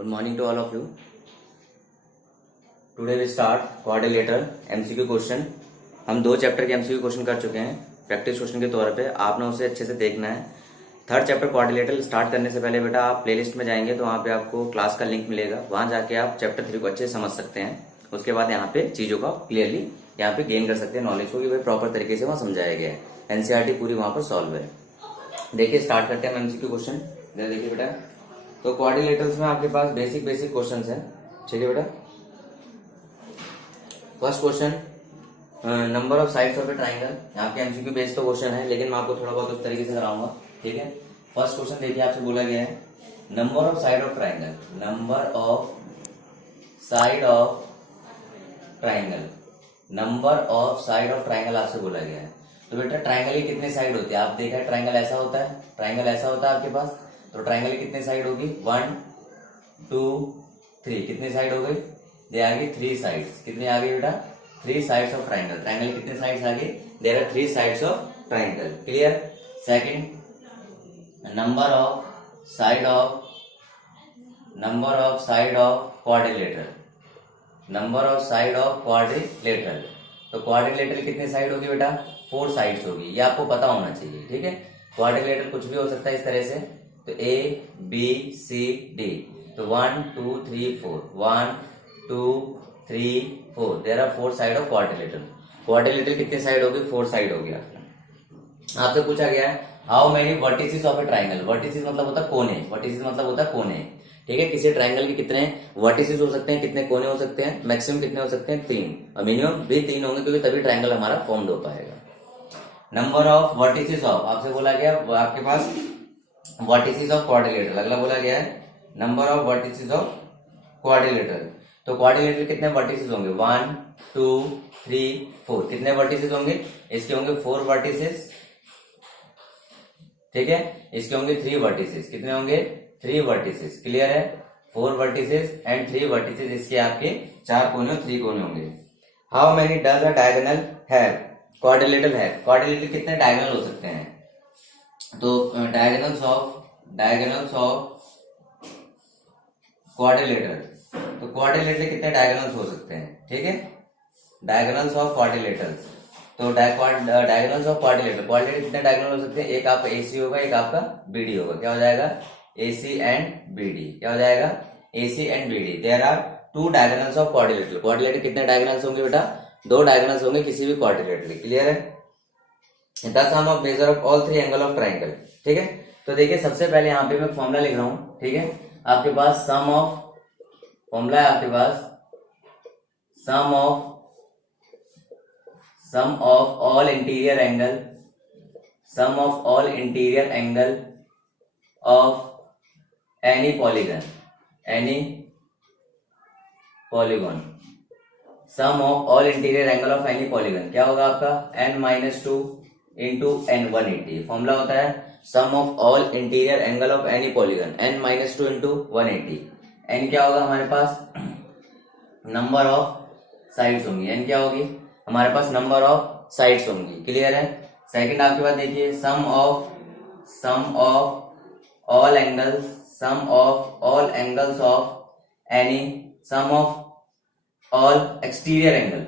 Good morning to all of you. Today we start quadrilateral MCQ question. हम 2 chapter के MCQ question कर चुके हैं प्रैक्टिस क्वेश्चन के तौर पे. आपने उसे अच्छे से देखना है. थर्ड चैप्टर क्वाड्रिलेटरल स्टार्ट करने से पहले बेटा आप प्लेलिस्ट में जाएंगे तो वहाँ पे आपको क्लास का लिंक मिलेगा. वहाँ जाके आप चैप्टर 3 को अच्छे से समझ सकते हैं. उसके बाद यहाँ पे चीजों का क्लियरली यहाँ पे गेन कर सकते हैं नॉलेज को कि भाई प्रॉपर तरीके से वहाँ समझाया गया है. एनसीईआरटी पूरी वहाँ पर सॉल्व है. देखिए स्टार्ट करते हैं MCQ क्वेश्चन. देखिए बेटा तो क्वाड्रिलेटरल्स में आपके पास बेसिक क्वेश्चंस हैं. ठीक है बेटा. First question number of sides of a triangle. यहाँ पे MCQ बेस्ड तो क्वेश्चन है लेकिन मैं आपको थोड़ा बहुत उस तरीके से कराऊंगा. ठीक है. फर्स्ट क्वेश्चन देखिए आपसे बोला गया है number of side of triangle. Number of side of triangle. Number of side of triangle आपसे बोला गया है. तो बेटा ट्राइंगल की कितने साइड होते हैं. आप देखा है ट्राइंगल ऐसा होता है. ट्राइंगल ऐसा होता है आपके पास. तो ट्राइंगल की कितनी साइड होगी 1 2 3. कितनी साइड हो गई. दे आ गई 3 साइड्स. कितनी आ गई बेटा 3 साइड्स ऑफ ट्राइंगल. ट्राइंगल कितने साइड्स आ गई. There are 3 sides of triangle. Clear. Second number of side of quadrilateral. Number of side of quadrilateral. तो क्वाड्रिलेटरल कितनी साइड होगी बेटा 4 साइड्स होगी. ये आपको पता होना चाहिए. ठीक है. क्वाड्रिलेटरल कुछ भी हो सकता है इस तरह से. तो A B C D. तो 1 2 3 4. 1 2 3 4. There are 4 side of quadrilateral. Quadrilateral कितनी साइड होगी 4 साइड होगी. आपसे पूछा गया है how many vertices of a triangle. Vertices मतलब होता है कोने. वर्टिसेस मतलब होता है कोने. ठीक है. किसी ट्राइंगल के कितने वर्टिसेस हो सकते हैं, कितने कोने हो सकते हैं. मैक्सिमम कितने हो सकते हैं 3. और मिनिमम भी 3 होंगे क्योंकि तभी ट्राइंगल हमारा फॉर्म हो पाएगा. नंबर ऑफ वर्टिसेस ऑफ आपसे बोला गया आपके पास वर्टिसेस ऑफ क्वाड्रिलेटरल. अगला बोला गया है number of vertices of quadrilateral. तो क्वाड्रिलेटरल कितने वर्टिसेस होंगे 1 2 3 4. कितने वर्टिसेस होंगे. इसके होंगे 4 वर्टिसेस. ठीक है. इसके होंगे 3 वर्टिसेस. कितने होंगे 3 वर्टिसेस. क्लियर है. 4 वर्टिसेस एंड 3 वर्टिसेस. इसके आपके 4 कोने और 3 कोने होंगे. How many does a diagonal have. Quadrilateral है. क्वाड्रिलेटरल कितने डायगोनल हो सकते हैं. तो डायगोनल्स ऑफ क्वाड्रिलेटरल. तो क्वाड्रिलेटरल कितने डायगोनल्स हो सकते हैं. ठीक है. Diagonals of quadrilaterals. तो डायगोनल्स ऑफ क्वाड्रिलेटरल. क्वाड्रिलेटरल कितने डायगोनल हो सकते हैं. एक आपका AC होगा एक आपका BD होगा. क्या हो जाएगा AC एंड BD. क्या हो जाएगा AC and BD. There are 2 diagonals of quadrilateral. Quadrilateral कितने डायगोनल्स होंगे बेटा 2 डायगोनल्स होंगे किसी भी क्वाड्रिलेटरल. क्लियर है. The sum of measure of all 3 angle of triangle. ठीक है. तो देखिए सबसे पहले यहाँ पे मैं फॉर्मूला लिख रहा हूं. ठीक है. आपके पास सम ऑफ फॉर्मूला है आपके पास sum of all interior angle of any polygon. Sum of all interior angle of any polygon. क्या होगा आपका n-2 इंटू n180. फॉर्मूला होता है sum of all interior angle of any polygon n-2 into 180. n क्या होगा हमारे पास number of sides होंगी. n क्या होगी हमारे पास नंबर ऑफ साइड्स होंगी. क्लियर है. सेकंड आपके पास देखिए sum of all angles of any sum of all exterior angle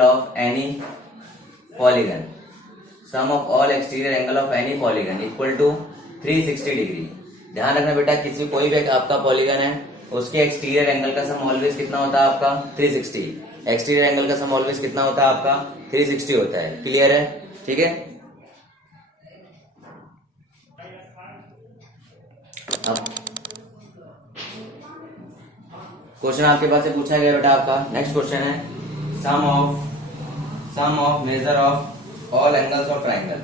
of any polygon. Sum of all exterior angle of any polygon equal to 360 degree. ध्यान रखना बेटा किसी कोई भी आपका पॉलीगन है उसके एक्सटीरियर एंगल का सम ऑलवेज कितना होता है आपका 360. एक्सटीरियर एंगल का सम ऑलवेज कितना होता है आपका 360 होता है. क्लियर है. ठीक है. अब क्वेश्चन आपके पास से पूछा गया बेटा आपका नेक्स्ट क्वेश्चन है sum of measure of all angles of triangle.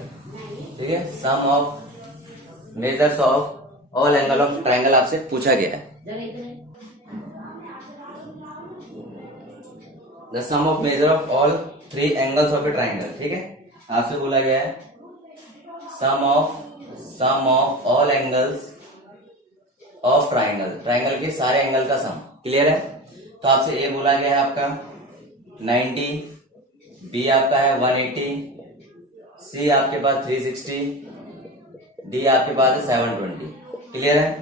ठीक है. Sum of measures of all angle of triangle आपसे पूछा गया है. The sum of measure of all 3 angles of a triangle. ठीक है. आपसे बोला गया है sum of all angles of triangle. Triangle के सारे एंगल का सम. क्लियर है. तो आपसे ए बोला गया है आपका 90, बी आपका है 180, सी आपके पास 360, डी आपके पास है 720। क्लियर है?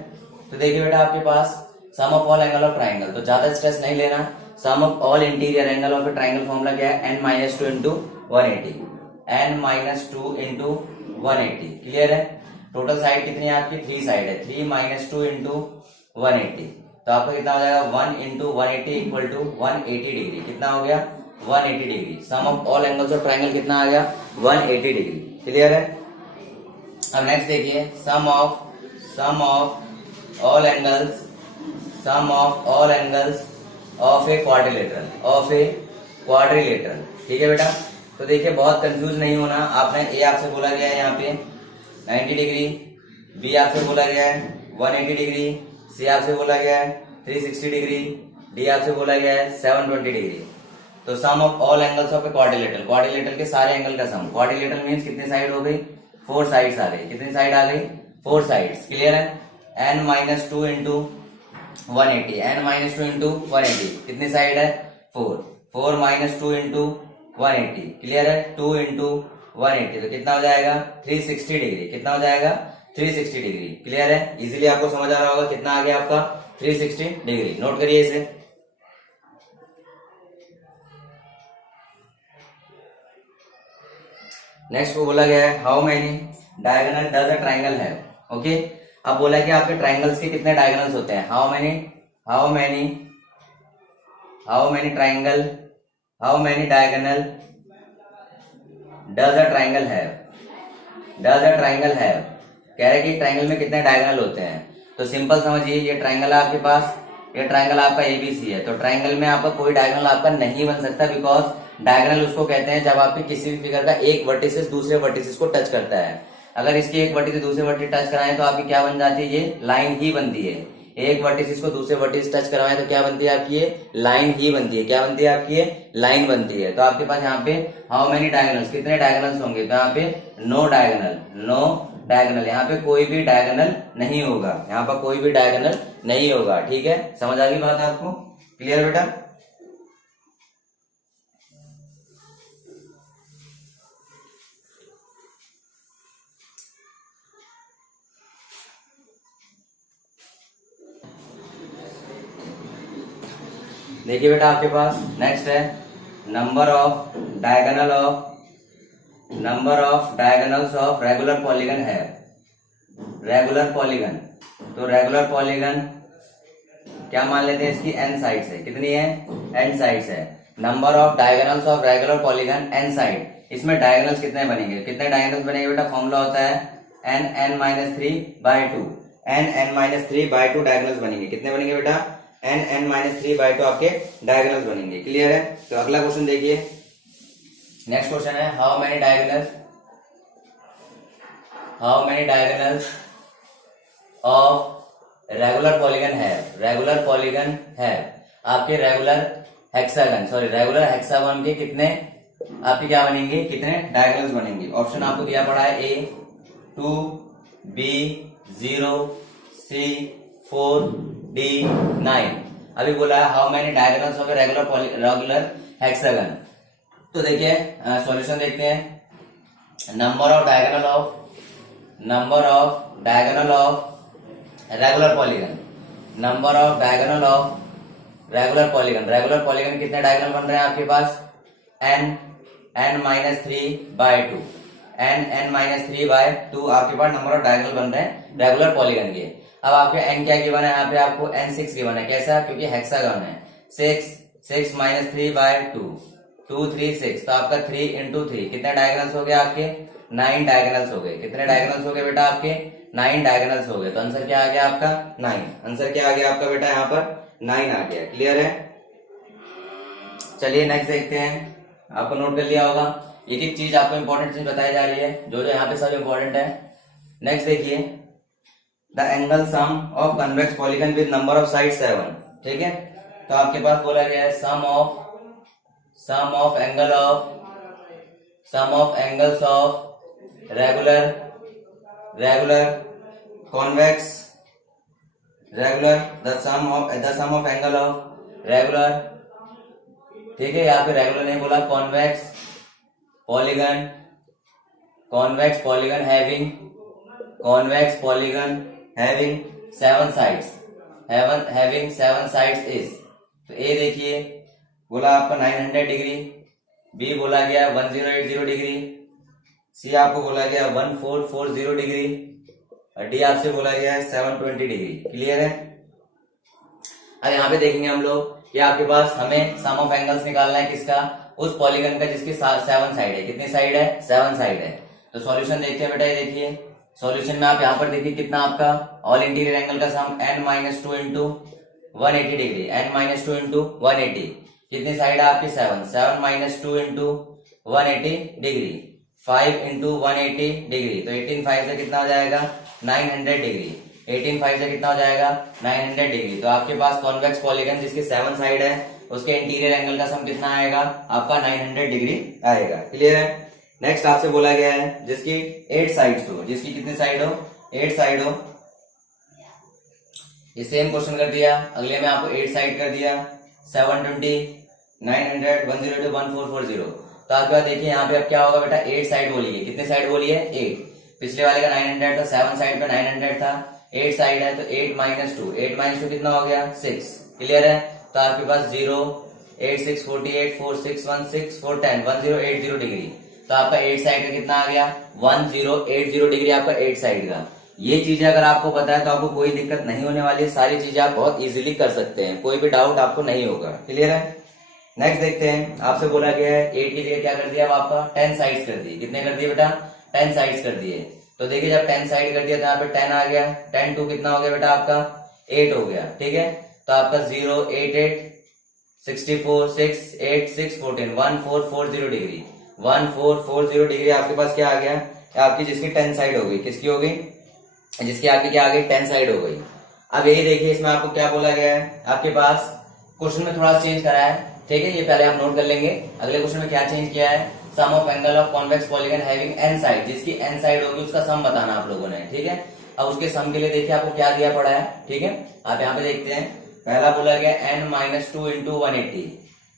तो देखिए बेटा आपके पास sum of all angle of triangle, तो ज्यादा स्ट्रेस नहीं लेना। Sum of all interior angle of a triangle formula क्या है, n-2 into 180, n-2 into 180। Clear है? टोटल साइड कितनी है आपकी, 3 साइड है, 3-2 इंटू 180, तो आपका कितना हो जाएगा 1 इंटू 180 इक्वल टू 180 डिग्री। कितना हो गया 180 degree. Sum of all angles of triangle कितना आ गया 180 डिग्री। क्लियर है? अब नेक्स्ट देखिए sum of all angles of a quadrilateral. ठीक है बेटा? तो देखिए बहुत कंफ्यूज नहीं होना। आपने ए आपसे बोला गया है यहाँ पे 90 डिग्री, बी आपसे बोला गया है 180 डिग्री, सी आपसे बोला गया है 360 डिग्री, डी आपसे बोला गया है 720 डिग्री। तो sum of all angles of a quadrilateral के सारे एंगल का सम। क्वाड्रिलेटरल मींस कितनी साइड हो गई, 4 साइड्स आ गई। कितनी साइड आ गई, 4 साइड्स। क्लियर है? n-2 इंटू 180, n-2 इंटू 180 कितनी साइड है 4-2 इंटू 180। क्लियर है? 2 इंटू 180 तो कितना हो जाएगा 360 डिग्री। कितना हो जाएगा 360 डिग्री। क्लियर है? इजीली आपको समझ आ रहा होगा कितना आ गया आपका 360 डिग्री। नोट करिए इसे। नेक्स्ट को बोला गया है how many diagonal does a triangle have. Okay, अब बोला कि आपके ट्राइंगल्स के कितने डायगोनल्स होते हैं। How many diagonal does a triangle have. कह रहे कि ट्राइंगल में कितने डायगोनल होते हैं। तो सिंपल समझिए, ये ट्राइंगल है आपके पास, ये ट्राइंगल आपका एबीसी है। तो ट्राइंगल में आपका कोई डायगोनल आपका नहीं बन सकता, बिकॉज डायगोनल उसको कहते हैं जब आपके किसी भी फिगर का एक वर्टिसेस दूसरे वर्टिसेस को टच करता है। अगर इसकी एक वर्टिस दूसरे वर्टिस टच कराएं तो आपकी क्या बन जाती है, ये लाइन ही बनती है। एक वर्टिस को दूसरे वर्टिस टच करवाएं तो क्या बनती है आपकी, ये लाइन ही बनती है। क्या बनती है आपकी, ये लाइन बनती है। तो आपके पास यहाँ पे हाउ मेनी डायगोनल्स, कितने डायगोनल्स होंगे, तो यहाँ पे नो डायगोनल, यहाँ पे कोई भी डायगोनल नहीं होगा, यहाँ पर कोई भी डायगोनल नहीं होगा। ठीक है? समझ आ गई बात आपको? क्लियर बेटा? देखिए बेटा आपके पास नेक्स्ट है number of diagonals of regular polygon है। रेगुलर पॉलीगन, तो रेगुलर पॉलीगन क्या मान लेते हैं, इसकी n साइड्स है। कितनी है, n साइड्स है। Number of diagonals of regular polygon n side. इसमें डायगोनल्स कितने बनेंगे, कितने डायगोनल्स बनेंगे बेटा, फॉर्मूला होता है n-3/2। n-3/2 डायगोनल्स बनेंगे। कितने बनेंगे बेटा, n-3/2 आपके डायगोनल्स बनेंगे। क्लियर है? तो अगला क्वेश्चन देखिए। नेक्स्ट क्वेश्चन है how many diagonals of regular polygon है। आपके रेगुलर हेक्सागन के कितने आपके क्या बनेंगे, कितने डायगोनल्स बनेंगे। ऑप्शन आपको दिया पड़ा है A 2, B 0, C 4, D 9। अभी बोला है how many diagonals of regular hexagon. तो देखिए सॉल्यूशन देखते हैं। Number of diagonal of regular polygon. Regular polygon कितने डायगोनल बन रहे हैं आपके पास, n-3/2। n-3/2 आपके पास नंबर ऑफ डायगोनल बन रहे हैं रेगुलर पॉलीगन के। अब आपके n क्या गिवन है, यहाँ पे आपको n6 गिवन है। कैसा, क्योंकि हेक्सागन है। 6 - 3/2 2 3 6, तो आपका 3 × 3 कितने डायगोनल्स हो गए आपके, 9 डायगोनल्स हो गए। कितने डायगोनल्स हो गए बेटा आपके, 9 डायगोनल्स हो गए। तो आंसर क्या आ गया आपका 9। आंसर क्या आ गया आपका बेटा, यहाँ पर 9 आ गया। क्लियर है? चलिए नेक्स्ट देखते हैं। आपको नोट कर लिया होगा, एक एक चीज आपको इंपॉर्टेंट चीज बताई जा रही है, जो यहाँ पे सब इंपॉर्टेंट है। नेक्स्ट देखिए, the angle sum of convex polygon with number of side 7। ठीक है? तो आपके पास बोला गया है sum of angles of regular convex the sum of angle of regular. ठीक है? यहाँ पे रेगुलर नहीं बोला, convex polygon having convex polygon having 7 sides is, तो ए देखिए बोला आपका 900 डिग्री, बी बोला गया 1080 डिग्री, सी आपको बोला गया 1440 डिग्री और डी आपसे बोला गया है 720 डिग्री। क्लियर है। अब यहाँ पे देखेंगे हम लोग कि आपके पास हमें सम ऑफ एंगल्स निकालना है किसका, उस पॉलीगन का जिसकी 7 साइड है। कितनी साइड है? 7 साइड है। तो सॉल्यूशन देखते हैं बेटा, ये देखिए सॉल्यूशन में आप यहाँ पर देखिए कितना आपका ऑल इंटीरियर एंगल का सम n-2 into 180 degree, n-2 into 180, कितनी साइड है आपकी 7 - 2 इंटू 180 डिग्री, 5 इंटू 180 डिग्री, तो 18 से कितना हो जाएगा 900 डिग्री, 18 से कितना हो जाएगा 900 डिग्री। तो आपके पास कॉन्वेक्स पॉलीगन जिसकी 7 साइड है उसके इंटीरियर एंगल का सम कितना आएगा आपका 900 डिग्री आएगा। क्लियर है। नेक्स्ट आपसे बोला गया है जिसकी 8 साइड्स हो, जिसकी कितनी साइड हो 8 साइड हो, ये सेम क्वेश्चन कर दिया, अगले में आपको 8 साइड कर दिया, 720, 900, 102, 1440। तो आपके बाद देखिए यहाँ पे अब क्या होगा बेटा, 8 साइड बोलिए, कितने साइड बोलिए 8, पिछले वाले का 900 था, 7 साइड पे 900 था, 8 साइड है तो 8 - 2, 8 - 2 कितना हो गया 6। क्लियर है। तो आपके पास 0, 8, 6, 48, 4, 6, 1, 6, 4, 10, 1080 डिग्री। तो आपका 8 साइड का कितना आ गया 1080 डिग्री आपका 8 साइड का। ये चीजें अगर आपको पता है तो आपको कोई दिक्कत नहीं होने वाली है, सारी चीजें आप बहुत इजीली कर सकते हैं, कोई भी डाउट आपको नहीं होगा। क्लियर है। नेक्स्ट देखते हैं, आपसे बोला गया है 8 की जगह क्या कर दिया अब आपका 10 साइड्स कर दिए। कितने कर दिए बेटा 10 साइड्स कर दिए। तो देखिए जब 10 साइड कर दिया तो यहाँ पे 10 आ गया, 10 2 कितना हो गया बेटा आपका 8 हो गया। ठीक है। तो आपका 0, 8, 8, 64, 6, 8, 6, 14, 1440 डिग्री, 1440 डिग्री आपके पास क्या आ गया, आपकी जिसकी 10 साइड हो गई, किसकी हो गई, जिसकी आपकी क्या आ गई 10 साइड हो गई। अब यही देखिए इसमें आपको क्या बोला गया है, आपके पास क्वेश्चन में थोड़ा चेंज करा है। ठीक है, ये पहले आप नोट कर लेंगे। अगले क्वेश्चन में क्या चेंज किया है, sum of angle of convex polygon having n side, जिसकी n साइड होगी उसका सम बताना आप लोगों ने। ठीक है। अब उसके सम के लिए देखिए आपको क्या दिया पड़ा है। ठीक है, आप यहाँ पे देखते हैं, पहला बोला गया n-2 इंटू 180,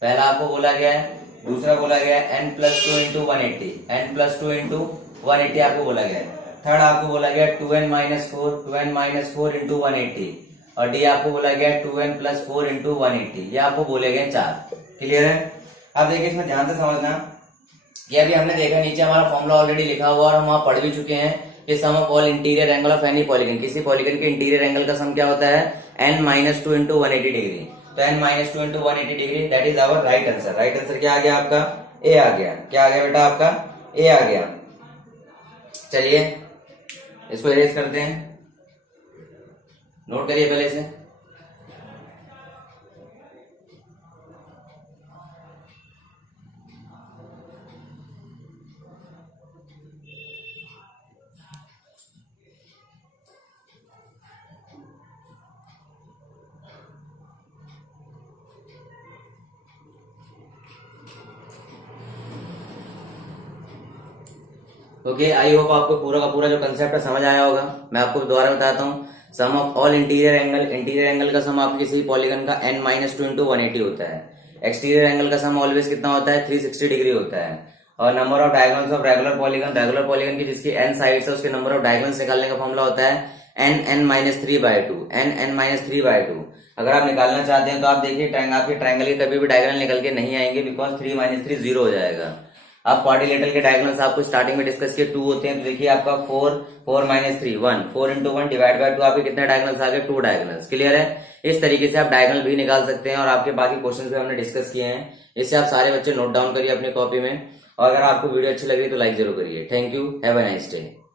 पहला आपको बोला गया है, दूसरा बोला गया है n+2 इंटू 180, n+2 इंटू 180 आपको बोला गया है, थर्ड आपको बोला गया 2n-4 इंटू 180 और डी आपको बोला गया 2n+4 इंटू 180, ये आपको बोले गए 4। क्लियर है। अब देखिए इसमें ध्यान से समझना कि अभी हमने देखा नीचे हमारा फॉर्मूला ऑलरेडी लिखा हुआ और हम वहां पढ़ भी चुके हैं कि sum of all interior angle of any polygon, किसी पॉलीगन के इंटीरियर एंगल का सम क्या होता है n-2 इंटू 180 डिग्री। तो n-2 into 180 degree that is our right answer. Right answer क्या आ गया आपका ए आ गया। क्या आ गया बेटा आपका ए आ गया। चलिए इसको इरेज करते हैं, नोट करिए पहले से। ओके, आई होप आपको पूरा का पूरा जो कंसेप्ट है समझ आया होगा। मैं आपको दोबारा बताता हूँ, सम ऑफ ऑल इंटीरियर एंगल का सम आपके किसी पॉलीगन का n-2 इंटू 180 होता है। एक्सटीरियर एंगल का सम ऑलवेज कितना होता है 360 डिग्री होता है। और number of diagonals of regular polygon की जिसकी n साइड्स है उसके नंबर ऑफ डायगोनल्स निकालने का फॉर्मूला होता है n-3/2। n-3/2 अगर आप निकालना चाहते हैं तो आप देखिए आपके ट्रायंगल के कभी भी डायगोनल निकल के नहीं आएंगे, बिकॉज 3 - 3 0 हो जाएगा। अब क्वाड्रिलेटरल के डायगोनल्स आपको स्टार्टिंग में डिस्कस किए 2 होते हैं, तो देखिए आपका 4 - 3 1, 4 इंटू 1 डिवाइड बाय 2 आपके कितने डायगोनल्स आ गए 2 डायगोनल्स। क्लियर है। इस तरीके से आप डायगोनल भी निकाल सकते हैं और आपके बाकी क्वेश्चंस भी हमने डिस्कस किए हैं। इससे आप सारे बच्चे नोट डाउन करिए अपनी कॉपी में, और अगर आपको वीडियो अच्छी लग रही है तो लाइक जरूर करिए। Thank you, have a nice day.